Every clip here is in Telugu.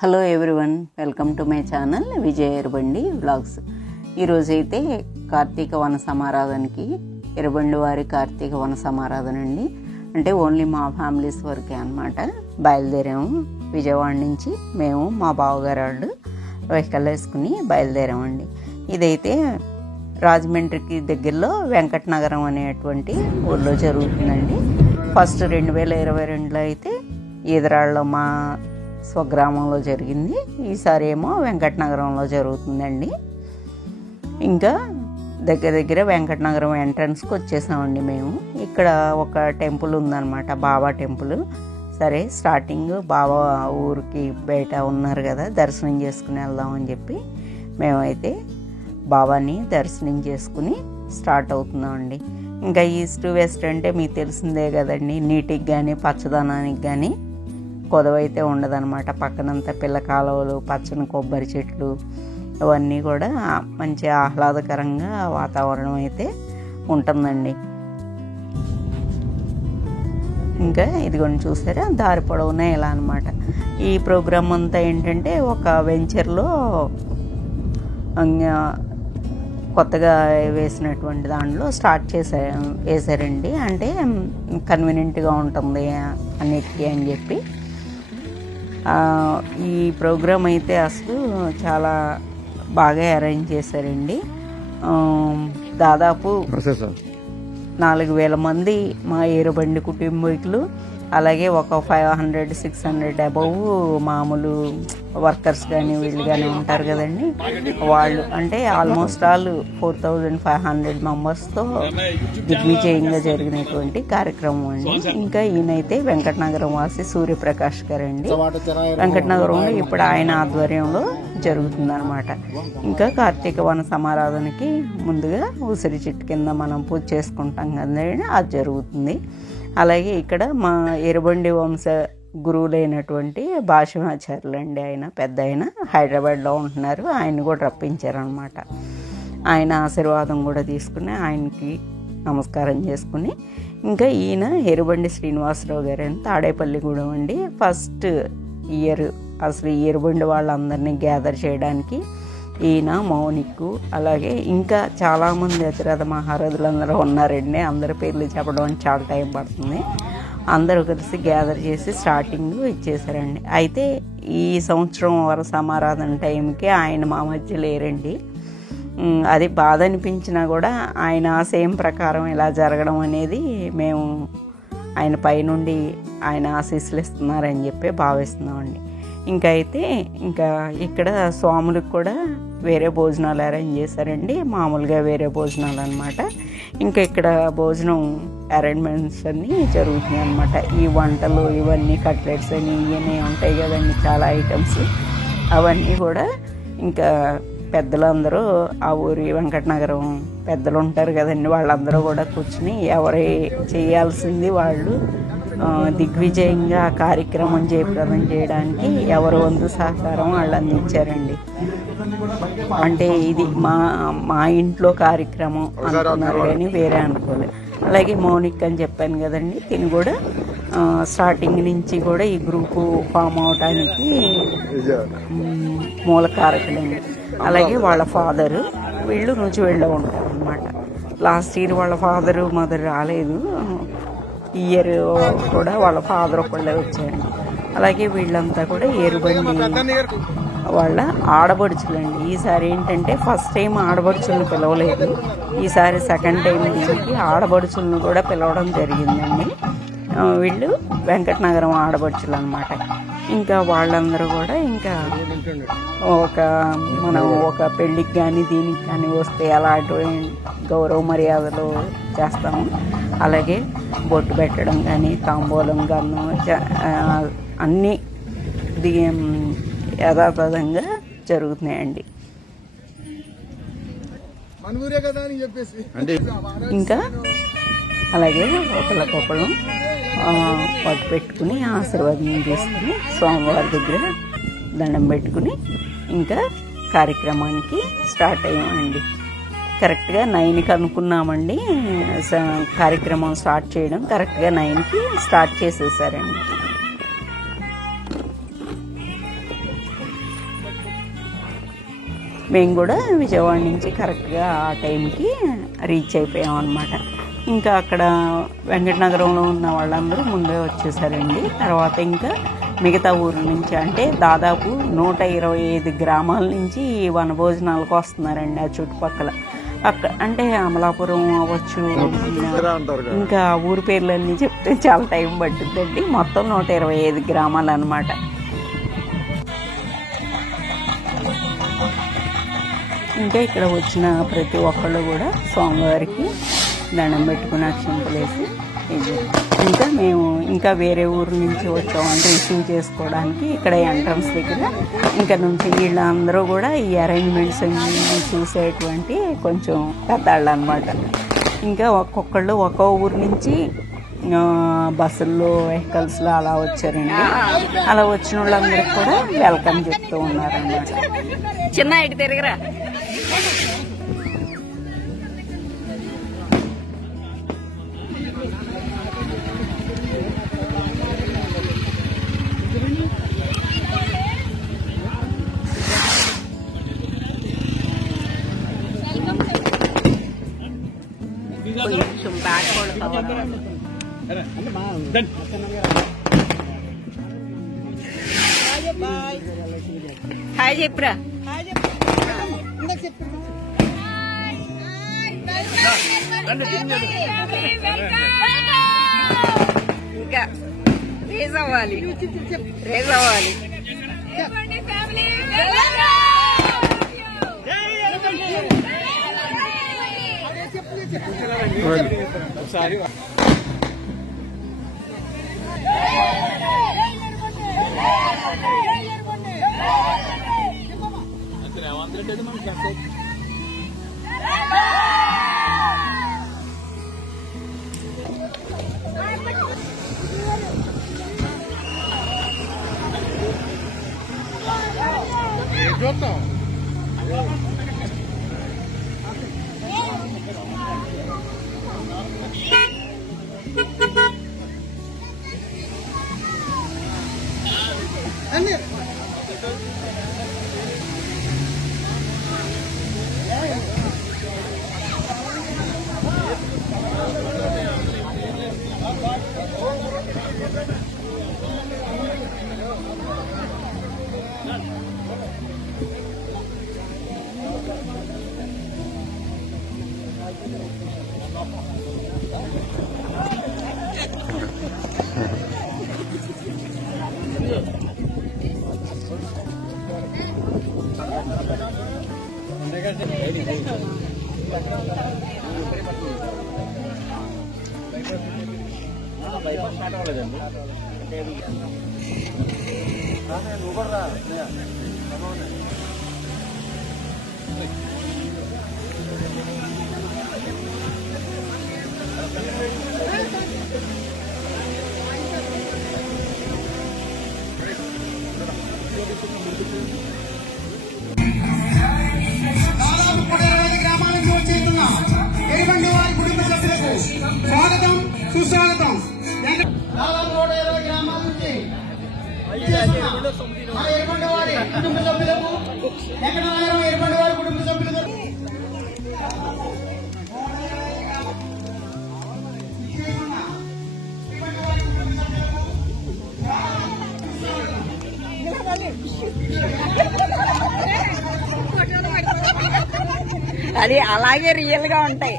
Hello everyone, welcome to my channel Vijaya Errabandi vlogs. ఈరోజైతే కార్తీక వన సమారాధనకి ఎర్రబండి వారి కార్తీక వన సమారాధన అండి. అంటే ఓన్లీ మా ఫ్యామిలీస్ వరకే అనమాట. బయలుదేరాము విజయవాడ నుంచి. మేము మా బావగారు వాళ్ళు వెహికల్ వేసుకుని బయలుదేరామండి. ఇదైతే రాజమండ్రికి దగ్గరలో వెంకటనగరం అనేటువంటి ఊళ్ళో జరుగుతుందండి. ఫస్ట్ 2022లో అయితే ఈదరాళ్ళలో మా స్వగ్రామంలో జరిగింది. ఈసారి ఏమో వెంకటనగరంలో జరుగుతుందండి. ఇంకా దగ్గర వెంకటనగరం ఎంట్రన్స్కి వచ్చేసామండి మేము. ఇక్కడ ఒక టెంపుల్ ఉందన్నమాట, బాబా టెంపుల్. సరే స్టార్టింగ్ బాబా ఊరికి బయట ఉన్నారు కదా, దర్శనం చేసుకుని వెళ్దామని చెప్పి మేమైతే బాబాని దర్శనం చేసుకుని స్టార్ట్ అవుతున్నామండి. ఇంకా ఈస్ట్ వెస్ట్ అంటే మీకు తెలిసిందే కదండి, నీటికి కానీ పచ్చదనానికి కానీ కొదవైతే ఉండదన్నమాట. పక్కనంతా పిల్ల కాలువలు, పచ్చని కొబ్బరి చెట్లు, ఇవన్నీ కూడా మంచి ఆహ్లాదకరంగా వాతావరణం అయితే ఉంటుందండి. ఇంకా ఇదిగోండి చూసారా, దారి పొడవునా ఇలా అనమాట. ఈ ప్రోగ్రామ్ అంతా ఏంటంటే ఒక వెంచర్లో కొత్తగా వేసినటువంటి దాంట్లో స్టార్ట్ వేసారండి. అంటే కన్వీనియంట్గా ఉంటుంది అన్నిటికీ అని చెప్పి ఈ ప్రోగ్రాం అయితే అసలు చాలా బాగా అరేంజ్ చేశారండి. దాదాపు 4000 మంది మా ఎర్రబండి కుటుంబీకులు, అలాగే ఒక 500-600 అబౌవ్ మామూలు వర్కర్స్ కానీ వీళ్ళు కానీ ఉంటారు కదండి. వాళ్ళు అంటే ఆల్మోస్ట్ ఆల్ 4500 మెంబర్స్తో దిగ్విజయంగా జరిగినటువంటి కార్యక్రమం అండి. ఇంకా ఈయనైతే వెంకటనగరం వాసి సూర్యప్రకాష్ గారండి. వెంకటనగరంలో ఇప్పుడు ఆయన ఆధ్వర్యంలో జరుగుతుందన్నమాట. ఇంకా కార్తీక వన సమారాధనకి ముందుగా ఉసిరి చెట్టు కింద మనం పూజ చేసుకుంటాం కదండి, అది జరుగుతుంది. అలాగే ఇక్కడ మా ఎర్రబండి వంశ గురువులైనటువంటి భాషమాచార్యులు అండి, ఆయన పెద్ద ఆయన హైదరాబాద్లో ఉంటున్నారు. ఆయన కూడా రప్పించారనమాట. ఆయన ఆశీర్వాదం కూడా తీసుకుని ఆయనకి నమస్కారం చేసుకుని, ఇంకా ఈయన ఎర్రబండి శ్రీనివాసరావు గారు అని తాడేపల్లిగూడెం అండి. ఫస్ట్ ఇయర్ అసలు ఈ ఎర్రబండి వాళ్ళందరినీ గ్యాదర్ చేయడానికి ఈయన, మౌనిక్, అలాగే ఇంకా చాలామంది అతిరథ మహారథులు అందరూ ఉన్నారండి. అందరి పేర్లు చెప్పడం చాలా టైం పడుతుంది. అందరూ కలిసి గ్యాదర్ చేసి స్టార్టింగ్ ఇచ్చేసారండి. అయితే ఈ సంవత్సరం వర సమారాధన టైంకి ఆయన మా మధ్య లేరండి. అది బాధ అనిపించినా కూడా ఆయన ఆశయం ప్రకారం ఇలా జరగడం అనేది మేము ఆయన పైనుండి ఆయన ఆశీస్సులు ఇస్తున్నారని చెప్పి భావిస్తున్నామండి. ఇంకా అయితే ఇంకా ఇక్కడ స్వాములకు కూడా వేరే భోజనాలు అరేంజ్ చేశారండి. మామూలుగా వేరే భోజనాలు అనమాట. ఇంకా ఇక్కడ భోజనం అరేంజ్మెంట్స్ అన్నీ జరుగుతున్నాయి అనమాట. ఈ వంటలు ఇవన్నీ కట్లెట్స్ అని ఇవన్నీ ఉంటాయి కదండి, చాలా ఐటమ్స్. అవన్నీ కూడా ఇంకా పెద్దలందరూ ఆ ఊరి వెంకటనగరం పెద్దలు ఉంటారు కదండి, వాళ్ళందరూ కూడా కూర్చుని ఎవరి చేయాల్సింది వాళ్ళు దిగ్విజయంగా ఆ కార్యక్రమం జయప్రదం చేయడానికి ఎవరు వంతు సహకారం వాళ్ళు అందించారండి. అంటే ఇది మా ఇంట్లో కార్యక్రమం అనుకున్నారు కానీ వేరే అనుకోలేదు. అలాగే మౌనిక్ అని చెప్పాను కదండి, తిని కూడా స్టార్టింగ్ నుంచి కూడా ఈ గ్రూపు ఫామ్ అవడానికి మూలకారకులండి. అలాగే వాళ్ళ ఫాదరు, వీళ్ళు రుచివెళ్ళ ఉంటారు అనమాట. లాస్ట్ ఇయర్ వాళ్ళ ఫాదరు మదర్ రాలేదు, ఈ ఇయర్ కూడా వాళ్ళ ఫాదర్ ఒకళ్ళే వచ్చారండి. అలాగే వీళ్ళంతా కూడా ఎర్రబండి వాళ్ళ ఆడబడుచులండి. ఈసారి ఏంటంటే ఫస్ట్ టైం ఆడబడుచులను పిలవలేదు, ఈసారి సెకండ్ టైం దీనికి ఆడబడుచులను కూడా పిలవడం జరిగిందండి. వీళ్ళు వెంకటనగరం ఆడబడుచులు అనమాట. ఇంకా వాళ్ళందరూ కూడా ఇంకా మనం ఒక పెళ్ళికి కానీ దీనికి కానీ వస్తే అలాంటి గౌరవ మర్యాదలు చేస్తాము. అలాగే బొట్టు పెట్టడం కానీ, తాంబూలం గన్నం అన్నీ యథాతథంగా జరుగుతున్నాయండి. ఇంకా అలాగే ఒకళ్ళకొకళ్ళు పట్టు పెట్టుకుని ఆశీర్వాదం తీసుకుని స్వామివారి దగ్గర దండం పెట్టుకుని ఇంకా కార్యక్రమానికి స్టార్ట్ అయ్యామండి. కరెక్ట్గా 9కి అనుకున్నామండి కార్యక్రమం స్టార్ట్ చేయడం. కరెక్ట్గా 9కి స్టార్ట్ చేసేసారండి. మేము కూడా విజయవాడ నుంచి కరెక్ట్గా ఆ టైంకి రీచ్ అయిపోయాం అన్నమాట. ఇంకా అక్కడ వెంకటనగరంలో ఉన్న వాళ్ళందరూ ముందే వచ్చేసారండి. తర్వాత ఇంకా మిగతా ఊర్ల నుంచి అంటే దాదాపు 125 గ్రామాల నుంచి వనభోజనాలకు వస్తున్నారండి ఆ చుట్టుపక్కల. అక్కడ అంటే అమలాపురం అవ్వచ్చు, ఇంకా ఊరి పేర్లన్నీ చెప్తే చాలా టైం పట్టుద్దండి. మొత్తం 125 గ్రామాలు అన్నమాట. ఇంకా ఇక్కడ వచ్చిన ప్రతి ఒక్కళ్ళు కూడా స్వామివారికి దండం పెట్టుకుని అక్షింతలేసి ఇంకా మేము ఇంకా వేరే ఊరు నుంచి వచ్చామని రిసీవ్ చేసుకోవడానికి ఇక్కడ ఎంట్రన్స్ దగ్గర ఇంకా నుంచి వీళ్ళందరూ కూడా ఈ అరేంజ్మెంట్స్ చూసేటువంటి కొంచెం పెద్దవాళ్ళు అన్నమాట. ఇంకా ఒక్కొక్కళ్ళు ఒక్కో ఊరు నుంచి బస్సుల్లో వెహికల్స్లో అలా వచ్చారండి. అలా వచ్చిన వాళ్ళందరికీ కూడా వెల్కమ్ చెప్తూ ఉన్నారన్నమాట. చిన్న ఇటు తిరగరా. కొంచెం బ్యాక్ హాయ్ చెప్పురా. ఇంకా రేజ్ అవ్వాలి. ఒకసారి రేవంత్ రెడ్డి మనకి చూద్దాం. బైపాస్ స్టార్ట్ అవ్వలేదండి. నువ్వు కూడా స్వాగతం సుస్వాగతం. 120 గ్రామాల నుంచి ఎరుబండి వారి కుటుంబ సభ్యులకు వెంకటనగరం ఎరుబండి వారి కుటుంబ సభ్యులకు అది అలాగే రియల్ గా ఉంటాయి.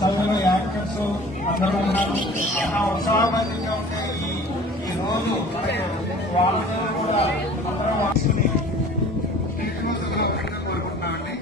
సభ్యులు యాక్టర్స్ అందరూ ఉన్నారు. ఉత్సాహంగా ఉంటే ఈ రోజు వాళ్ళందరూ కూడా అందరం వాసుకుని కోరుకుంటున్నామండి.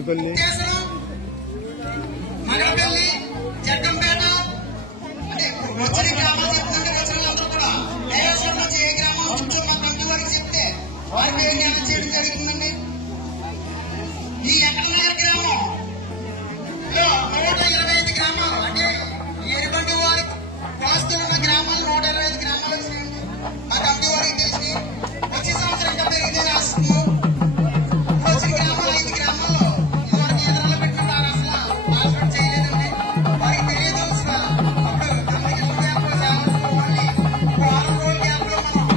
మునిపల్లి, మగపల్లి, జగ్గంపేట అంటే వచ్చిన గ్రామాలు చెప్తుంటే వచ్చిన అందరూ కూడా దేవస్థానంలో ఏ గ్రామం కొంచెం మా కంటి వారికి చెప్తే వారికి ఏం జ్ఞానం చేయడం జరుగుతుందండి. ఈ ఎక్కడన్నారు గ్రామం 125 గ్రామాలు అంటే ఎరుబండి వారి వాస్తు ఉన్న గ్రామాలు 125 గ్రామాలు వచ్చినాయండి. మా కంటి వారికి తెలిసి వచ్చే సంవత్సరం ఇంకా పెరిగితే రాస్తున్నాం. వచ్చిన గ్రామాలు 5 గ్రామాల్లో ఇదివరకు ఎదురులో పెట్టిన అసలు ట్రాన్స్పోర్ట్ చేయలేదండి. వారికి తెలియదు అసలు. అప్పుడు కమ్యూనికేషన్ గ్యాప్ ఓన్లీ 6 రోజుల గ్యాప్ లో మనం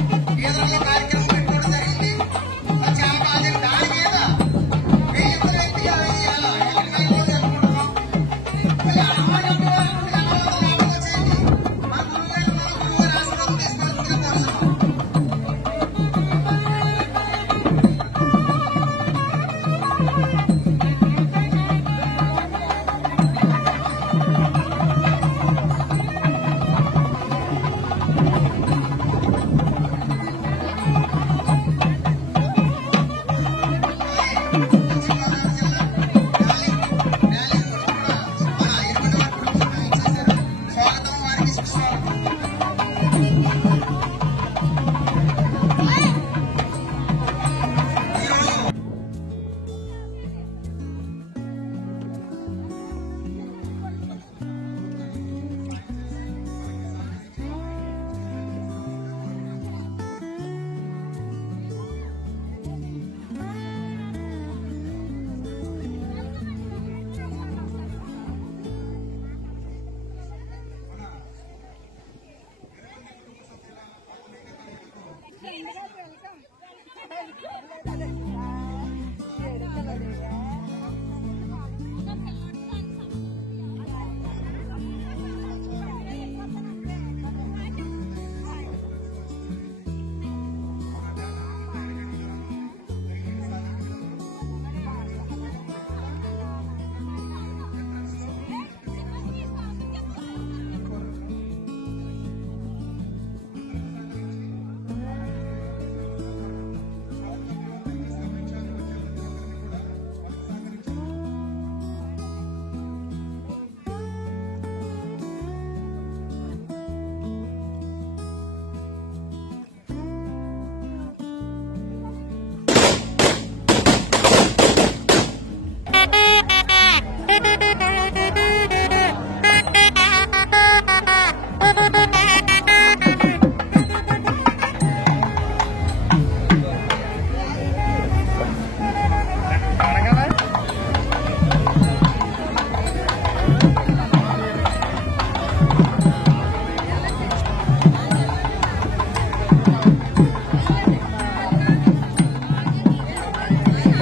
ఎదురులో కార్యక్రమం పెట్టుకోవడం జరిగింది. అది చాలా బాగా దాని మీద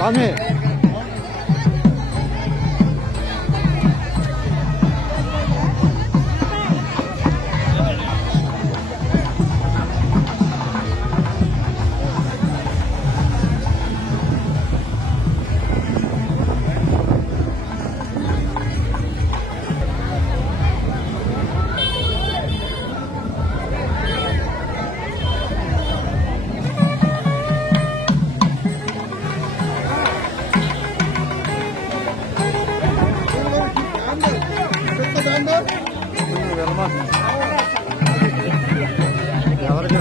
స్వామి ఎవరికి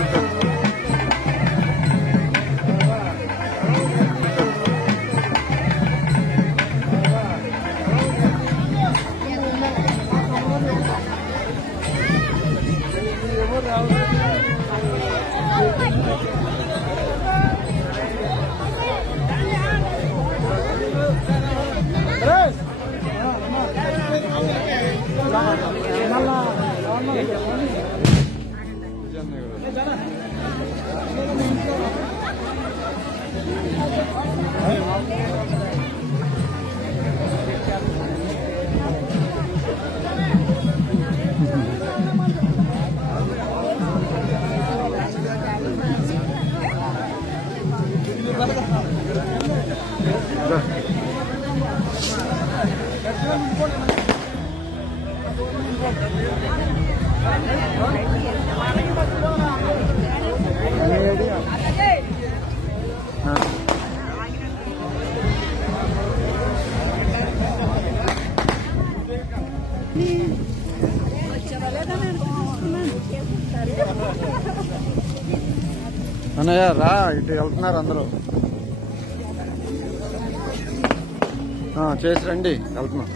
అన్నయ్య రా, ఇటు వెళ్తున్నారు అందరూ. చేసి రండి, వెళ్తున్నాం.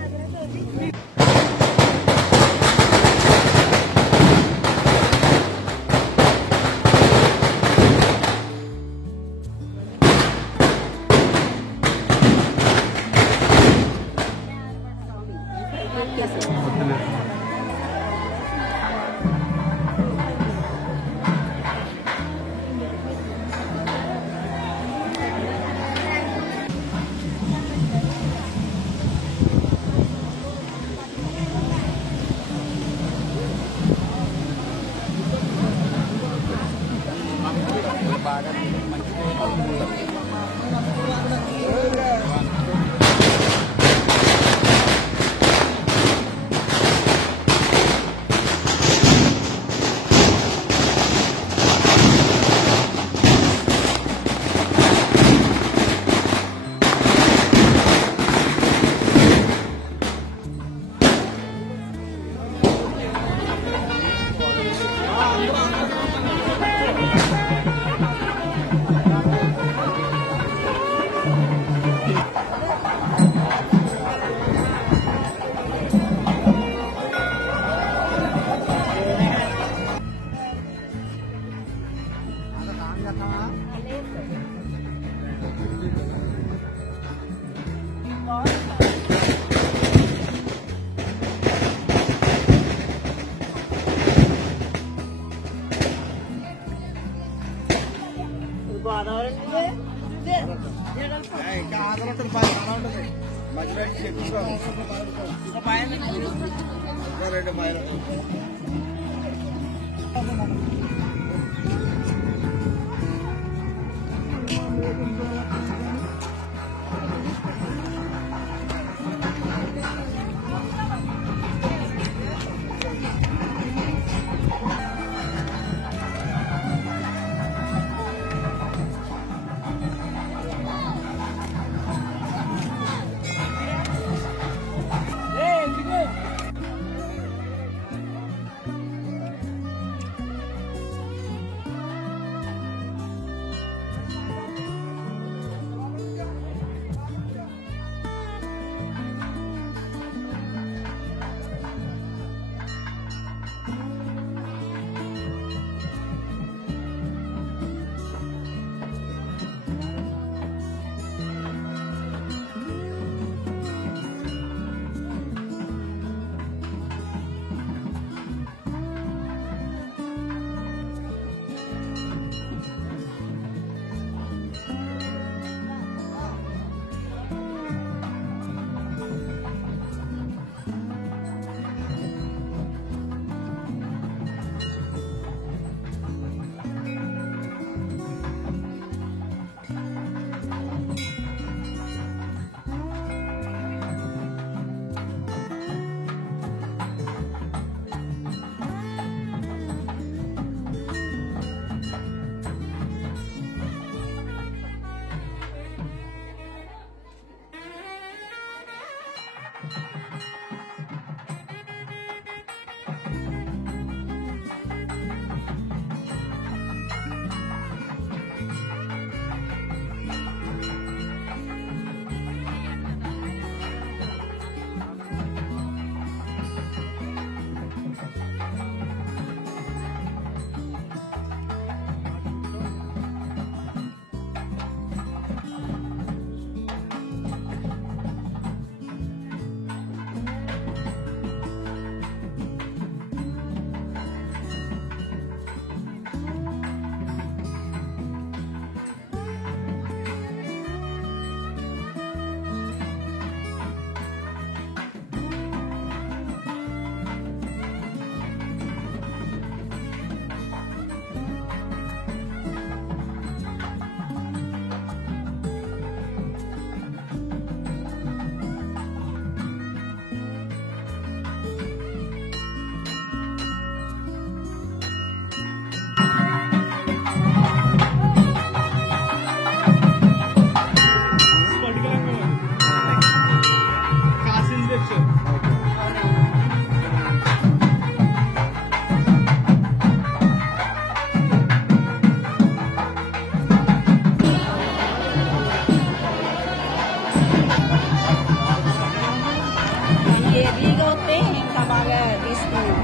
హెవీగా వస్తే ఇంకా బాగా తీసుకున్నాం.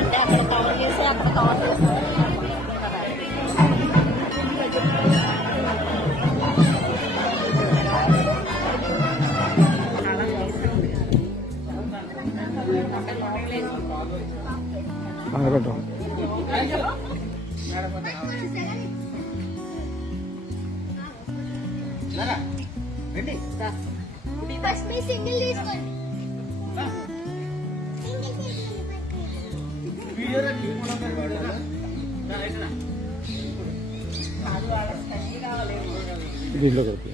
అంటే అక్కడ కవర్ చేసి అక్కడ కవర్ చేస్తాం. ఫస్ట్ మీ సింగిల్ తీసుకోండి. దీంట్లో కలిపి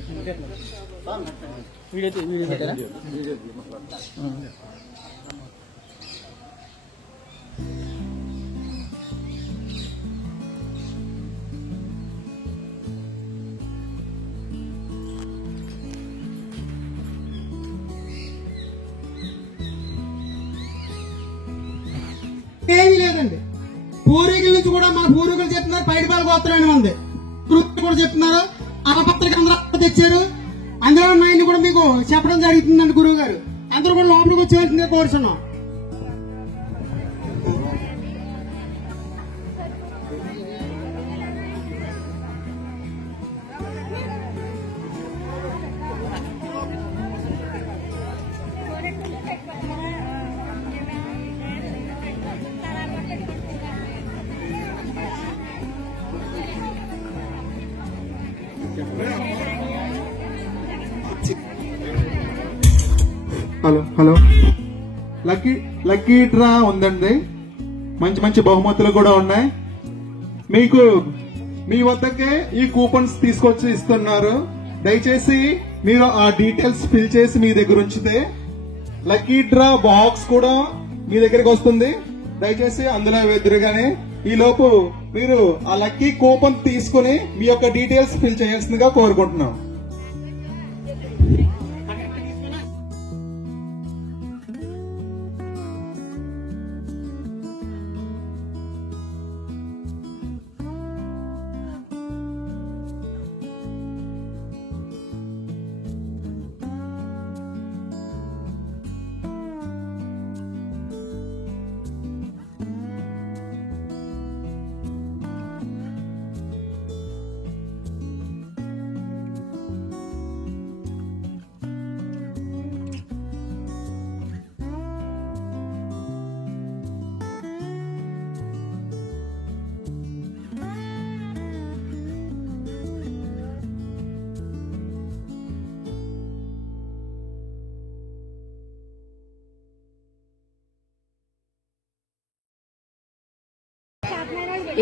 ఏమీ లేదండి. పూర్వీకుల నుంచి కూడా మన పూర్వీకులు చెప్తున్నారు పైడిపాలు గోత్రం ఉంది, కూడా చెప్తున్నారు. ఆ పత్రిక అందరూ తెచ్చారు, అందులో ఉన్నాయని కూడా మీకు చెప్పడం జరుగుతుందండి. గురువు గారు అందరూ కూడా లోపలికి వచ్చేసిందే కోరుచున్నాం. హలో హలో లక్కీ డ్రా ఉందండి. మంచి మంచి బహుమతులు కూడా ఉన్నాయి. మీకు మీ వద్దకే ఈ కూపన్స్ తీసుకొచ్చి ఇస్తున్నారు. దయచేసి మీరు ఆ డీటెయిల్స్ ఫిల్ చేసి మీ దగ్గర ఉంచితే లక్కీ డ్రా బాక్స్ కూడా మీ దగ్గరికి వస్తుంది. దయచేసి అందులో ఎదురుగానే ఈ లోపు మీరు ఆ లక్కీ కూపన్ తీసుకుని మీ యొక్క డీటెయిల్స్ ఫిల్ చేయాల్సిందిగా కోరుకుంటున్నాం.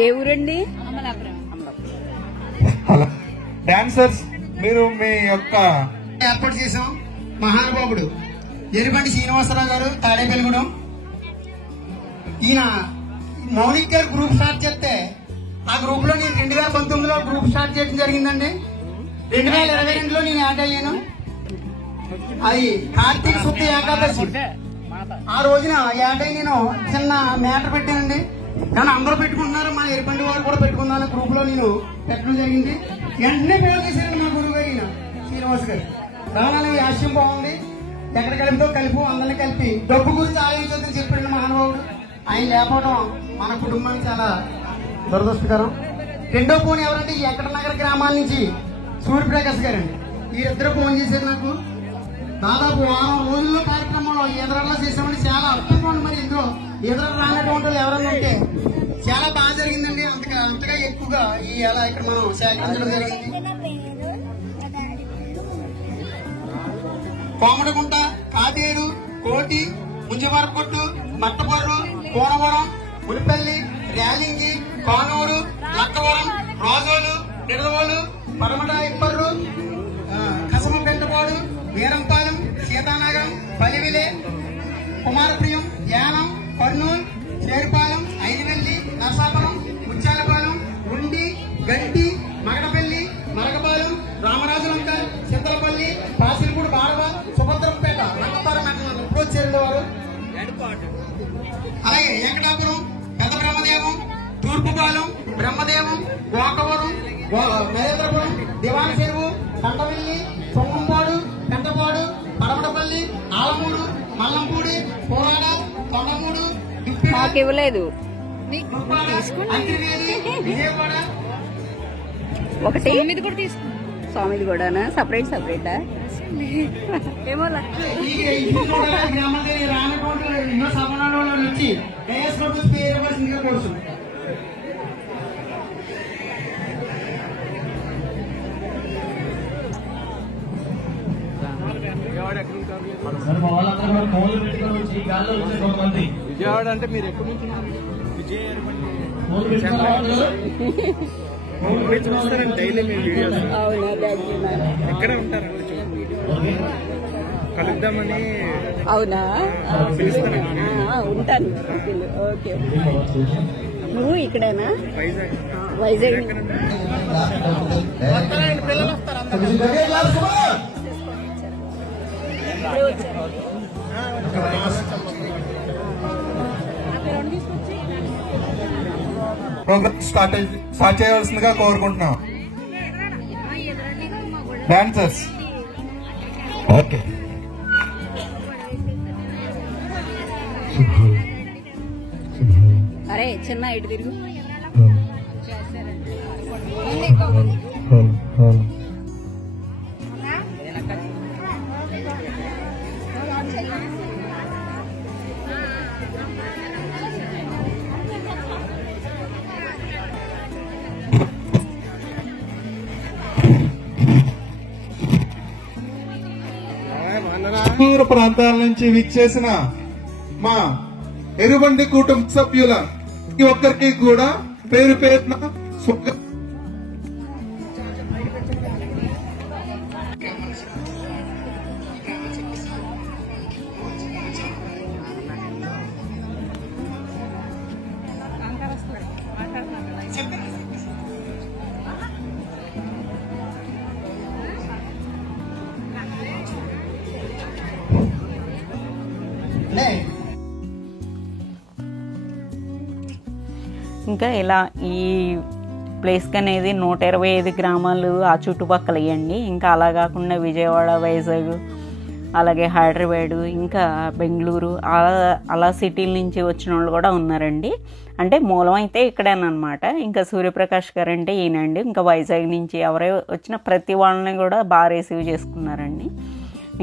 ఏ ఊరండి? హలో డాన్సర్స్, మీరు మీ యొక్క ఏర్పాటు చేశాం. మహానుభావుడు ఎరిబండి శ్రీనివాసరావు గారు, తాడేపల్లిగూడెం. ఈయన మౌనిక్ గారు గ్రూప్ స్టార్ట్ చేస్తే ఆ గ్రూప్ లో నేను 2019లో గ్రూప్ స్టార్ట్ చేయడం జరిగిందండి. 2022లో నేను యాడ్ అయ్యాను. అది కార్తీక శుద్ధ ఏకాదశి. ఆ రోజున యాడ్ అయ్యి నేను చిన్న మ్యాటర్ పెట్టానండి. కానీ అందరూ పెట్టుకుంటున్నారు, మా ఎరిబండి వారు కూడా పెట్టుకున్నాను. గ్రూప్ లో నేను పెట్టడం జరిగింది. వెంటనే పేరు చేశారండి మా గురువు గారు ఈయన శ్రీనివాస్ గారు. రావాలి ఆశయం బాగుంది, ఎక్కడ కలిపితో కలిపి అందరినీ కలిపి డబ్బు గురించి ఆలోచించదని చెప్పండి మహానుభావుడు. ఆయన లేకపోవడం మన కుటుంబానికి చాలా దురదృష్టకరం. రెండో ఫోన్ ఎవరంటే ఈ వెంకటనగర్ గ్రామాల నుంచి సూర్యప్రకాష్ గారండి. వీరిద్దరు ఫోన్ చేశారు నాకు. దాదాపు 6 రోజుల్లో కార్యక్రమంలో ఎదురలా చేసామని చాలా అద్భుతం. మరి ఇందులో ఎదురు రానటువంటి వాళ్ళు ఎవరన్నా ఉంటే చాలా బాగా జరిగిందండి. అంతగా ఎక్కువగా ఈ ఎలా ఇక్కడ మనం సేకరించడం జరిగింది. కోమడగుంట, కాతేరు, కోటి, ముంజవారపొట్టు, మట్టపర్రు, కోనవరం, మునిపల్లి, ర్యాలింగి, కానూరు, లక్కవరం, రోజోలు, నిడదవోలు, పరమట ఇప్పర్రు, కసమ పెంటపాడు, వీరంపాలెం, సీతానగరం, పలివిలే, కుమారప్రియం, యానం, కర్నూలు, చేరుపాలెం, ఐదివెల్లి, నరసాపురం, ముత్యాలపాలెం, ఉండి, గంటి, మగడపల్లి, మరగపాలెం, రామరాజులంక, చింతలపల్లి, పాసిరిపూడి, బాడవ, సుభద్రంపేట, రంగపాలెం ఇప్పుడు వచ్చారు వారు. అలాగే వెంకటాపురం, పెద్ద బ్రహ్మదేవం, తూర్పుపాలెం, బ్రహ్మదేవం, గోకవరం, నరేంద్రపురం, దివాన చెరువు, కంటవెల్లి, సొమ్మంపాడు, పెంటపాడు, నాకు ఇవ్వలేదు. విజయవాడ ఒకటి స్వామిది కూడానా? సపరేటా? ఏమో గ్రామానికి రానటువంటి ఎన్నో సభలలో వచ్చి కేఎస్ ప్రభుత్వ పేరు వలసిందిగా కోరుతుంది. విజయవాడ అంటే మీరు ఎక్కడి నుంచి డైలీ మీ వీడియోస్ ఎక్కడే ఉంటారండి? కలుద్దామని. అవునా? ఉంటాను. ఓకే. నువ్వు ఇక్కడేనా? వైజాగ్. ప్రోగ్రామ్ స్టార్ట్ చేయవలసిందిగా కోరుకుంటున్నాం. Dancers okay. అరే చిన్న ఇటు తిరుగు. దూర ప్రాంతాల నుంచి విచ్చేసిన మా ఎరుబండి కుటుంబ సభ్యుల ప్రతి ఒక్కరికి కూడా పేరు పేరున స్వాగతం. ఇంకా ఇలా ఈ ప్లేస్కి అనేది 125 గ్రామాలు ఆ చుట్టుపక్కల ఇవ్వండి. ఇంకా అలా కాకుండా విజయవాడ, వైజాగ్, అలాగే హైదరాబాదు, ఇంకా బెంగళూరు అలా సిటీల నుంచి వచ్చిన వాళ్ళు కూడా ఉన్నారండి. అంటే మూలం అయితే ఇక్కడేనమాట. ఇంకా సూర్యప్రకాష్ గారు అంటే ఈయనండి. ఇంకా వైజాగ్ నుంచి ఎవరై వచ్చిన ప్రతి వాళ్ళని కూడా బాగా రిసీవ్ చేసుకున్నారండి.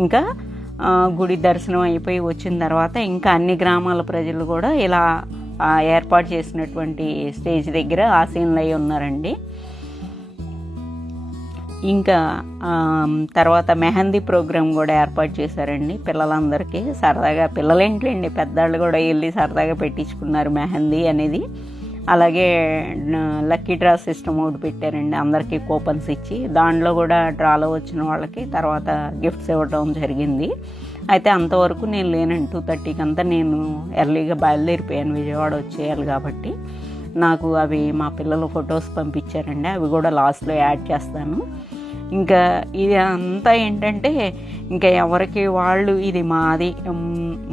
ఇంకా గుడి దర్శనం అయిపోయి వచ్చిన తర్వాత ఇంకా అన్ని గ్రామాల ప్రజలు కూడా ఇలా ఏర్పాటు చేసినటువంటి స్టేజ్ దగ్గర ఆసీనులు అయి ఉన్నారండి. ఇంకా తర్వాత మెహందీ ప్రోగ్రామ్ కూడా ఏర్పాటు చేశారండి పిల్లలందరికీ. సరదాగా పిల్లలేంట్లేండి, పెద్దవాళ్ళు కూడా వెళ్ళి సరదాగా పెట్టించుకున్నారు మెహందీ అనేది. అలాగే లక్కీ డ్రా సిస్టమ్ ఒకటి పెట్టారండి, అందరికీ కూపన్స్ ఇచ్చి. దాంట్లో కూడా డ్రాలో వచ్చిన వాళ్ళకి తర్వాత గిఫ్ట్స్ ఇవ్వడం జరిగింది. అయితే అంతవరకు నేను లేనండి. 2:30కి అంతా నేను ఎర్లీగా బయలుదేరిపోయాను, విజయవాడ వచ్చేయాలి కాబట్టి. నాకు అవి మా పిల్లలు ఫొటోస్ పంపించారండి, అవి కూడా లాస్ట్లో యాడ్ చేస్తాను. ఇంకా ఇది అంతా ఏంటంటే ఇంకా ఎవరికి వాళ్ళు ఇది మాది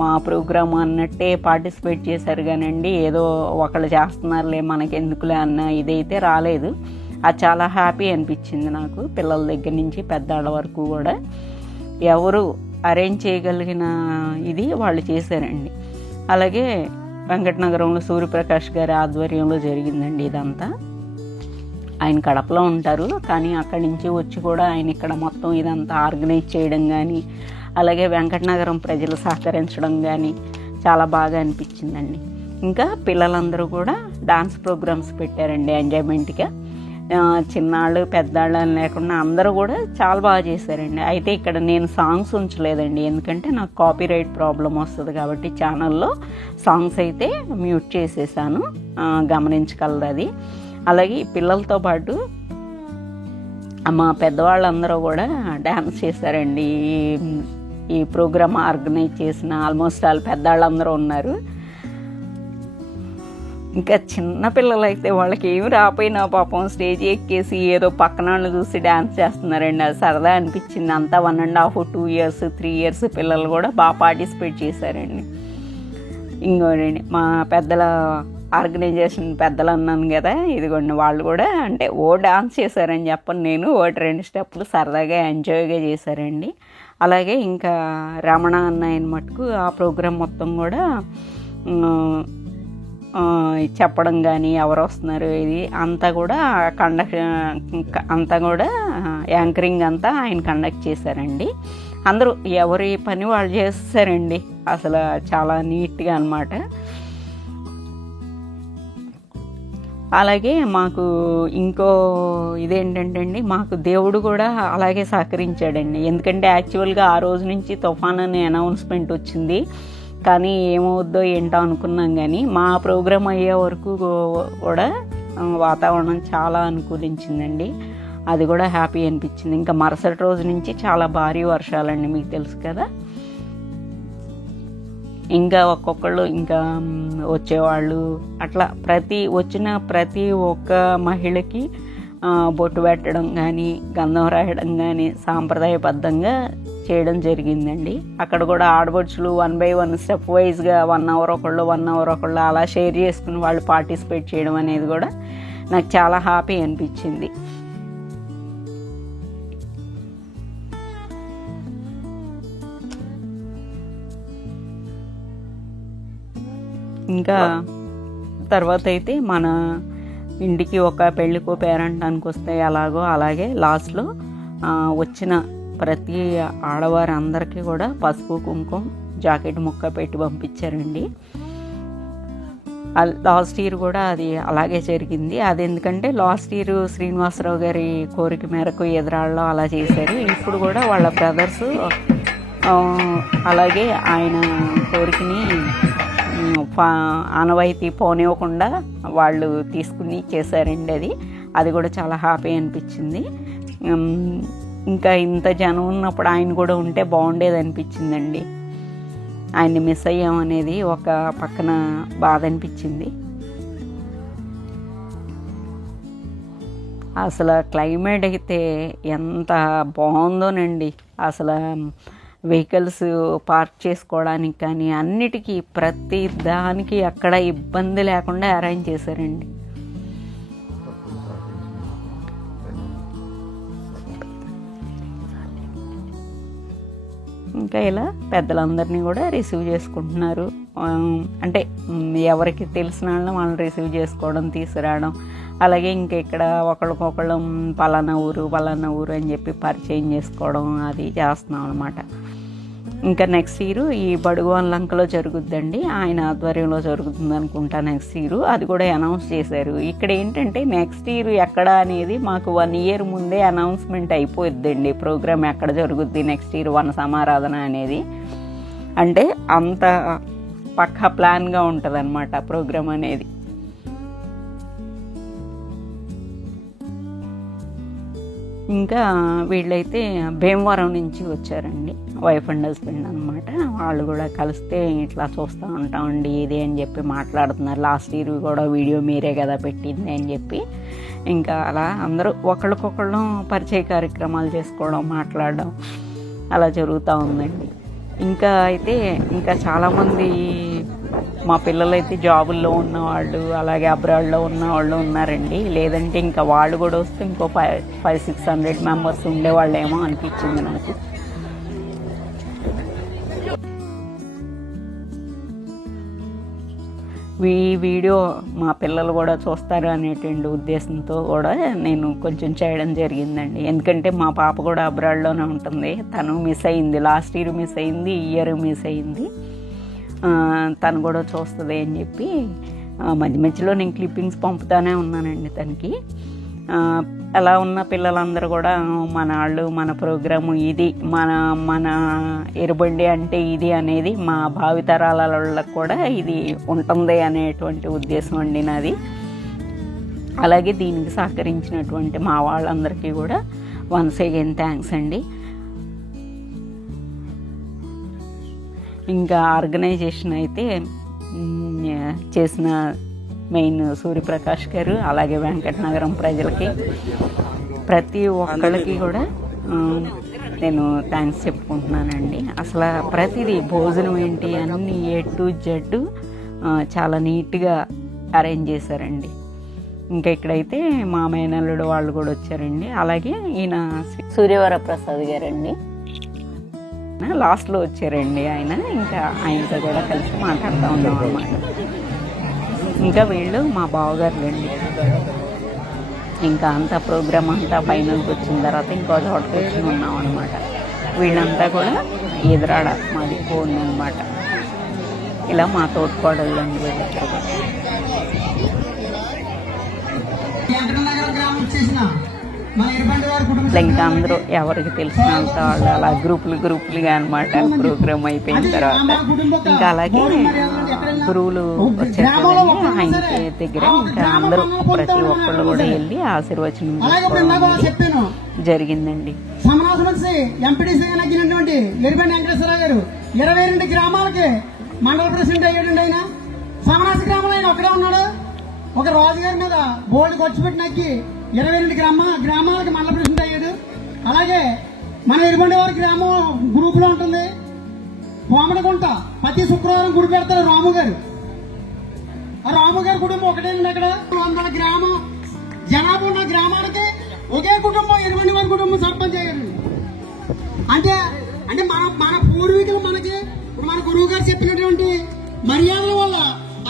మా ప్రోగ్రామ్ అన్నట్టే పార్టిసిపేట్ చేశారు కానండి, ఏదో ఒకళ్ళు చేస్తున్నారులే మనకెందుకులే అన్న ఇదైతే రాలేదు. అది చాలా హ్యాపీ అనిపించింది నాకు. పిల్లల దగ్గర నుంచి పెద్దవాళ్ళ వరకు కూడా ఎవరు అరేంజ్ చేయగలిగిన ఇది వాళ్ళు చేశారండి. అలాగే వెంకటనగరంలో సూర్యప్రకాష్ గారి ఆధ్వర్యంలో జరిగిందండి ఇదంతా. ఆయన కడపలో ఉంటారు, కానీ అక్కడి నుంచి వచ్చి కూడా ఆయన ఇక్కడ మొత్తం ఇదంతా ఆర్గనైజ్ చేయడం కానీ, అలాగే వెంకటనగరం ప్రజలు సహకరించడం కానీ చాలా బాగా అనిపించిందండి. ఇంకా పిల్లలందరూ కూడా డాన్స్ ప్రోగ్రామ్స్ పెట్టారండి ఎంజాయ్మెంట్గా. చిన్నాళ్ళు పెద్దాళ్ళు అని లేకుండా అందరూ కూడా చాలా బాగా చేశారండి. అయితే ఇక్కడ నేను సాంగ్స్ ఉంచలేదండి, ఎందుకంటే నాకు కాపీరైట్ ప్రాబ్లం వస్తుంది కాబట్టి ఛానల్లో సాంగ్స్ అయితే మ్యూట్ చేసేసాను, గమనించగలదు అది. అలాగే పిల్లలతో పాటు మా పెద్దవాళ్ళందరూ కూడా డ్యాన్స్ చేశారండి. ఈ ప్రోగ్రామ్ ఆర్గనైజ్ చేసిన ఆల్మోస్ట్ వాళ్ళు పెద్దవాళ్ళందరూ ఉన్నారు. ఇంకా చిన్నపిల్లలు అయితే వాళ్ళకి ఏమి రాపోయినా పాపం స్టేజ్ ఎక్కేసి ఏదో పక్కన వాళ్ళు చూసి డ్యాన్స్ చేస్తున్నారండి. అది సరదా అనిపించింది. అంతా 1.5, 2 years, 3 years పిల్లలు కూడా బాగా పార్టిసిపేట్ చేశారండి. ఇంకోండి మా పెద్దల ఆర్గనైజేషన్ పెద్దలు అన్నాను కదా, ఇదిగోండి వాళ్ళు కూడా అంటే డాన్స్ చేశారని చెప్పను నేను, 1-2 స్టెప్పులు సరదాగా ఎంజాయ్గా చేశారండి. అలాగే ఇంకా రమణ అన్నయ్యని మటుకు ఆ ప్రోగ్రాం మొత్తం కూడా చెప్పడం కానీ ఎవరు వస్తున్నారు ఇది అంతా కూడా యాంకరింగ్ అంతా ఆయన కండక్ట్ చేశారండి. అందరూ ఎవరి పని వాళ్ళు చేస్తారండి, అసలు చాలా నీట్గా అన్నమాట. అలాగే మాకు ఇంకో ఇదేంటంటే అండి, మాకు దేవుడు కూడా అలాగే సహకరించాడండి. ఎందుకంటే యాక్చువల్గా ఆ రోజు నుంచి తుఫాన్ అనే అనౌన్స్మెంట్ వచ్చింది, కానీ ఏమవుద్దో ఏంటో అనుకున్నాం. కానీ మా ప్రోగ్రాం అయ్యే వరకు కూడా వాతావరణం చాలా అనుకూలించిందండి. అది కూడా హ్యాపీ అనిపించింది. ఇంకా మరుసటి రోజు నుంచి చాలా భారీ వర్షాలండి, మీకు తెలుసు కదా. ఇంకా ఒక్కొక్కళ్ళు ఇంకా వచ్చేవాళ్ళు అట్లా వచ్చిన ప్రతి ఒక్క మహిళకి బొట్టు పెట్టడం కానీ గంధం రాయడం కానీ సాంప్రదాయబద్ధంగా చేయడం జరిగిందండి. అక్కడ కూడా ఆడబడుచులు 1 by 1 స్టెప్ వైజ్గా 1 hour ఒకళ్ళు 1 hour ఒకళ్ళు అలా షేర్ చేసుకుని వాళ్ళు పార్టిసిపేట్ చేయడం అనేది కూడా నాకు చాలా హ్యాపీ అనిపించింది. ఇంకా తర్వాత అయితే మన ఇంటికి ఒక పెళ్ళికో పేరంటానికి వస్తే అలాగే లాస్ట్లో వచ్చిన ప్రతి ఆడవారందరికీ కూడా పసుపు కుంకుమ జాకెట్ ముక్క పెట్టి పంపించారండి. లాస్ట్ ఇయర్ కూడా అది అలాగే జరిగింది. అది ఎందుకంటే లాస్ట్ ఇయర్ శ్రీనివాసరావు గారి కోరిక మేరకు ఎదురాళ్ళలో అలా చేశారు. ఇప్పుడు కూడా వాళ్ళ బ్రదర్స్ అలాగే ఆయన కోరికని ఆనవాయితీ పోనివ్వకుండా వాళ్ళు తీసుకుని చేశారండి. అది కూడా చాలా హ్యాపీ అనిపించింది. ఇంకా ఇంత జనం ఉన్నప్పుడు ఆయన కూడా ఉంటే బాగుండేది అనిపించిందండి. ఆయన్ని మిస్ అయ్యాం అనేది ఒక పక్కన బాధ అనిపించింది. అసలు క్లైమేట్ అయితే ఎంత బాగుందోనండి. అసలు వెహికల్స్ పార్క్ చేసుకోవడానికి కానీ అన్నిటికీ ప్రతి దానికి అక్కడ ఇబ్బంది లేకుండా అరేంజ్ చేశారండి. ఇంకా ఇలా పెద్దలందరినీ కూడా రిసీవ్ చేసుకుంటున్నారు. అంటే ఎవరికి తెలిసిన వాళ్ళని రిసీవ్ చేసుకోవడం తీసుకురావడం, అలాగే ఇంకా ఇక్కడ ఒకళ్ళకొకళ్ళు పలానా ఊరు అని చెప్పి పరిచయం చేసుకోవడం అది చేస్తున్నాం అనమాట. ఇంకా నెక్స్ట్ ఇయర్ ఈ బడుగువాన్ లంకలో జరుగుద్దండి, ఆయన ఆధ్వర్యంలో జరుగుతుంది అనుకుంటా నెక్స్ట్ ఇయర్. అది కూడా అనౌన్స్ చేశారు. ఇక్కడ ఏంటంటే నెక్స్ట్ ఇయర్ ఎక్కడ అనేది మాకు 1 year ముందే అనౌన్స్మెంట్ అయిపోద్దండి. ప్రోగ్రామ్ ఎక్కడ జరుగుద్ది నెక్స్ట్ ఇయర్ వన సమారాధన అనేది. అంటే అంత పక్కా ప్లాన్గా ఉంటుంది అన్నమాట ప్రోగ్రామ్ అనేది. ఇంకా వీళ్ళైతే భీమవరం నుంచి వచ్చారండి, వైఫ్ అండ్ హస్బెండ్ అనమాట. వాళ్ళు కూడా కలిస్తే ఇట్లా చూస్తూ ఉంటామండి ఇది అని చెప్పి మాట్లాడుతున్నారు. లాస్ట్ ఇయర్ కూడా వీడియో మీరే కదా పెట్టింది అని చెప్పి ఇంకా అలా అందరూ ఒకళ్ళకొకళ్ళు పరిచయ కార్యక్రమాలు చేసుకోవడం, మాట్లాడడం అలా జరుగుతూ ఉందండి. ఇంకా అయితే ఇంకా చాలామంది మా పిల్లలైతే జాబుల్లో ఉన్నవాళ్ళు అలాగే అబ్రాడ్లో ఉన్నవాళ్ళు ఉన్నారండి. లేదంటే ఇంకా వాళ్ళు కూడా వస్తే ఇంకో 500-600 మెంబర్స్ ఉండేవాళ్ళేమో అనిపించింది నాకు. ఈ వీడియో మా పిల్లలు కూడా చూస్తారు అనేటువంటి ఉద్దేశంతో కూడా నేను కొంచెం చేయడం జరిగిందండి. ఎందుకంటే మా పాప కూడా అబ్రాడ్లోనే ఉంటుంది. తను మిస్ అయింది, లాస్ట్ ఇయర్ మిస్ అయింది, ఈ ఇయర్ మిస్ అయింది. తను కూడా చూస్తుంది అని చెప్పి మధ్య మధ్యలో నేను క్లిప్పింగ్స్ పంపుతానే ఉన్నానండి తనకి. అలా ఉన్న పిల్లలందరూ కూడా మన వాళ్ళు మన ప్రోగ్రాము ఇది, మన ఎరుబండి అంటే ఇది అనేది మా భావితరాల వాళ్ళకు కూడా ఇది ఉంటుంది అనేటువంటి ఉద్దేశం అండి నాది. అలాగే దీనికి సహకరించినటువంటి మా వాళ్ళందరికీ కూడా వన్స్ అగైన్ థ్యాంక్స్ అండి. ఇంకా ఆర్గనైజేషన్ అయితే చేసిన మెయిన్ సూర్యప్రకాష్ గారు, అలాగే వెంకటనగరం ప్రజలకి ప్రతి ఒక్కళ్ళకి కూడా నేను థ్యాంక్స్ చెప్పుకుంటున్నానండి. అసలు ప్రతిదీ భోజనం ఏంటి అన్నీ A to Z చాలా నీట్గా అరేంజ్ చేశారండి. ఇంకా ఇక్కడైతే మా మేనల్లుడు వాళ్ళు కూడా వచ్చారండి. అలాగే ఈయన సూర్యవరప్రసాద్ గారండి లాస్ట్లో వచ్చారండి ఆయన. ఇంకా ఆయనతో కూడా కలిసి మాట్లాడుతూ ఉన్నాం అన్నమాట. ఇంకా వీళ్ళు మా బావగారులండి. ఇంకా అంతా ప్రోగ్రామ్ అంతా ఫైనల్కి వచ్చిన తర్వాత ఇంకో చోటకి వచ్చి ఉన్నాం అనమాట. వీళ్ళంతా కూడా ఎదురాడ మాది ఫోన్ అనమాట. ఇలా మా తోటికోడళ్ళు అండి వీళ్ళిద్దరు కూడా. ఇంకా అందరూ ఎవరికి తెలిసినంత వాళ్ళు అలా గ్రూపులుగా అనమాట. ప్రోగ్రామ్ అయిపోయిన తర్వాత ఇంకా అలాగే గురువులు వచ్చారు ఆయన దగ్గర. ఇంకా అందరూ ప్రతి ఒక్కళ్ళు కూడా వెళ్ళి ఆశీర్వచనం జరిగిందండి. ఎంపీటీసీగా నగ్గినటువంటి ఎరిబండి వెంకటేశ్వరరావు గారు 22 గ్రామాలకి మండల ప్రెసిడెంట్ అయ్యాడండి. ఆయన సమరాసి గ్రామంలో ఆయన ఒక్కడే ఉన్నాడు. ఒక రాజుగారి మీద బోర్డు ఖర్చు పెట్టి నక్కి 22 గ్రామాలకి మండల ప్రెసిడెంట్ అయ్యాడు. అలాగే మన ఎరిబండి వారి గ్రామం గ్రూప్ లో ఉంటుంది. కోమడగుంట ప్రతి శుక్రవారం గుడి పెడతారు రాము గారు. ఆ రాము గారి కుటుంబం ఒకటేనండి. అక్కడ 100 గ్రామం జనాభా ఉన్న గ్రామానికి ఒకే కుటుంబం ఎరిబండి వారి కుటుంబం సర్పంచ్ అయ్యారు. అంటే అంటే మన పూర్వీకులు మనకి ఇప్పుడు మన గురువు గారు చెప్పినటువంటి మర్యాదల వల్ల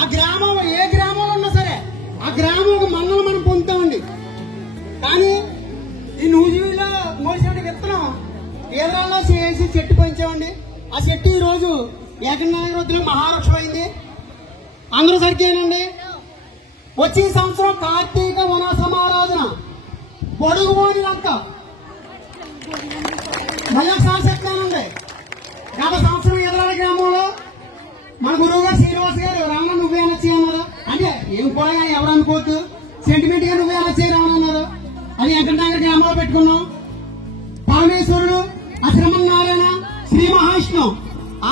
ఆ గ్రామం ఏ గ్రామంలో ఉన్నా సరే ఆ గ్రామం ఒక మండలం మనం పొందుతామండి. కానీ ఈ నూజివీడులో మోసిన విత్తనం కేరళలో చేసి చెట్టు పెంచామండి. ఆ చెట్టు ఈ రోజు ఏకనాగరవద్దులో మహాలక్ష్మి అయింది. అందరూ సరికేనండి. వచ్చే సంవత్సరం కార్తీక వన సమారాధన పొడుగుబోని లంక మళ్ళీ సాక్షాత్కారండి. గత సంవత్సరం ఎదురాడ గ్రామంలో మన గురువు గారు శ్రీనివాస్ గారు రమణ నువ్వే అనొచ్చి అన్నారు. అంటే ఏం కూడా ఎవరు అనుకోవద్దు, సెంటిమెంట్ గా నువ్వే అనొచ్చి రామన్నారు. అది వెంకటనగర్ గ్రామంలో పెట్టుకున్నాం. పరమేశ్వరుడు, శ్రీమన్నారాయణ, శ్రీ మహావిష్ణు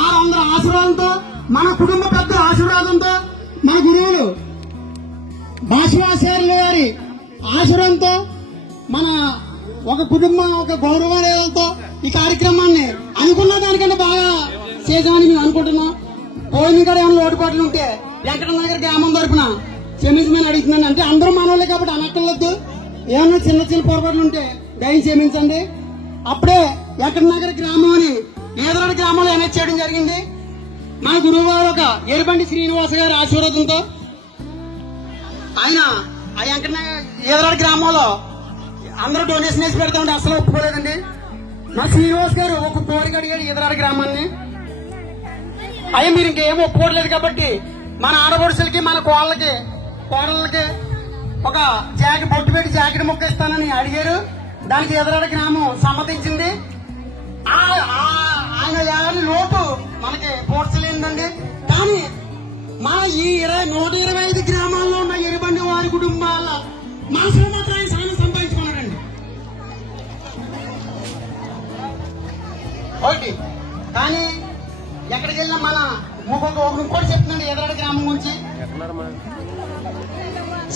600 ఆశీర్వాదంతో మన కుటుంబ పెద్దల ఆశీర్వాదంతో మన గురువులు భాషవాచార్యుల గారి ఆశీర్వాదంతో మన ఒక కుటుంబం ఒక గౌరవాలతో ఈ కార్యక్రమాన్ని అనుకున్న దానికంటే బాగా చేద్దామని మేము అనుకుంటున్నాం. పోయిన కూడా ఏమైనా లోటుపాట్లు ఉంటే వెంకటనగర్ గ్రామం తరఫున క్షమించమని అడుగుతున్నాను. అంటే అందరూ మనోళ్ళే కాబట్టి అనక్కర్లేదు. ఏమన్నా చిన్న పొరపాట్లు ఉంటే దయ క్షమించండి. అప్పుడే వెంకటనగర్ గ్రామం అని ఏదరాడ గ్రామంలో ఎన్హెచ్ చేయడం జరిగింది. మన గురువు గారు ఒక ఎరిబండి శ్రీనివాస గారి ఆశీర్వాదంతో ఆయన ఆ వెంకటనగర్ ఏదరాడ గ్రామంలో అందరూ డొనేషన్ వేసి పెడతా ఉంటే అసలు ఒప్పుకోలేదండి. మా శ్రీనివాస్ గారు ఒక కోరిక అడిగాడు ఎదురాడ గ్రామాన్ని. అయ్యా మీరు ఇంకేం ఒప్పుకోవట్లేదు కాబట్టి మన ఆడపడుచులకి మన కోడళ్ళకి ఒక జాకెట్ బొట్టు పెట్టి జాకెట్ ముక్క ఇస్తానని అడిగారు. దానికి ఎదురాడ గ్రామం సమ్మతించింది. ఆయన యాభై లోటు మనకి పోడ్చలేదండి. కానీ మన ఈ 125 గ్రామాల్లో ఉన్న ఎరిబండి వారి కుటుంబాల మనసులో మాత్రం ఆయన సాయం సంపాదించుకున్నాడండి. ఒకటి కానీ ఎక్కడికి వెళ్ళినా మన ఇంకోటి చెప్తున్నాడు ఎదురాడ గ్రామం గురించి.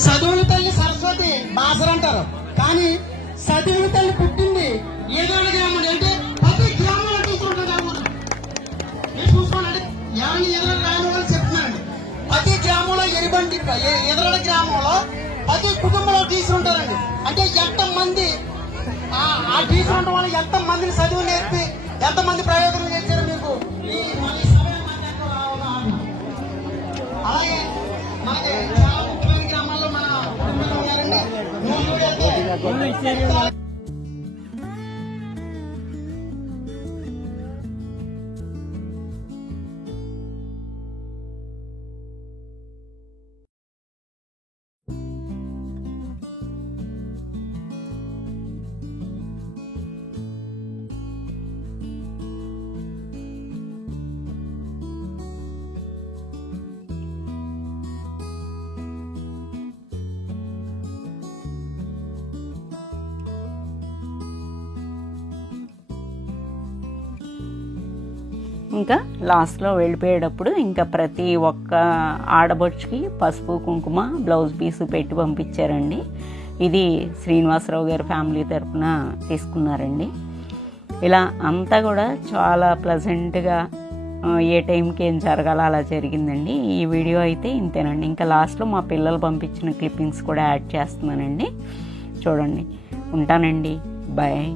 చదువుల తల్లి సరస్వతి బాసర అంటారు. కానీ చదువుల తల్లి పుట్టింది ఎదురాడ గ్రామం. అంటే ప్రతి గ్రామంలో తీసుకుంటారు. మీరు చూసుకోండి. ఎవరిని ఎదురాడ గ్రామంలో చెప్తున్నారండి. ప్రతి గ్రామంలో ఎదురాడ గ్రామంలో ప్రతి కుటుంబంలో తీసుకుంటారండి. అంటే ఎంతమంది ఆ తీసుకుంటాం వల్ల ఎంతమందిని చదువు నేర్పి ఎంతమంది ప్రయోజనం చేశారు మీకు అలాగే మనకి చాలా ముఖ్యమైన గ్రామాల్లో మన ఉన్నారండి. ఇంకా లాస్ట్లో వెళ్ళిపోయేటప్పుడు ఇంకా ప్రతి ఒక్క ఆడబొచ్చుకి పసుపు కుంకుమ బ్లౌజ్ పీసు పెట్టి పంపించారండి. ఇది శ్రీనివాసరావు గారి ఫ్యామిలీ తరఫున తీసుకున్నారండి. ఇలా అంతా కూడా చాలా ప్లజెంట్గా ఏ టైంకి ఏం జరగాలో అలా జరిగిందండి. ఈ వీడియో అయితే ఇంతేనండి. ఇంకా లాస్ట్లో మా పిల్లలు పంపించిన క్లిప్పింగ్స్ కూడా యాడ్ చేస్తున్నానండి. చూడండి. ఉంటానండి. బాయ్.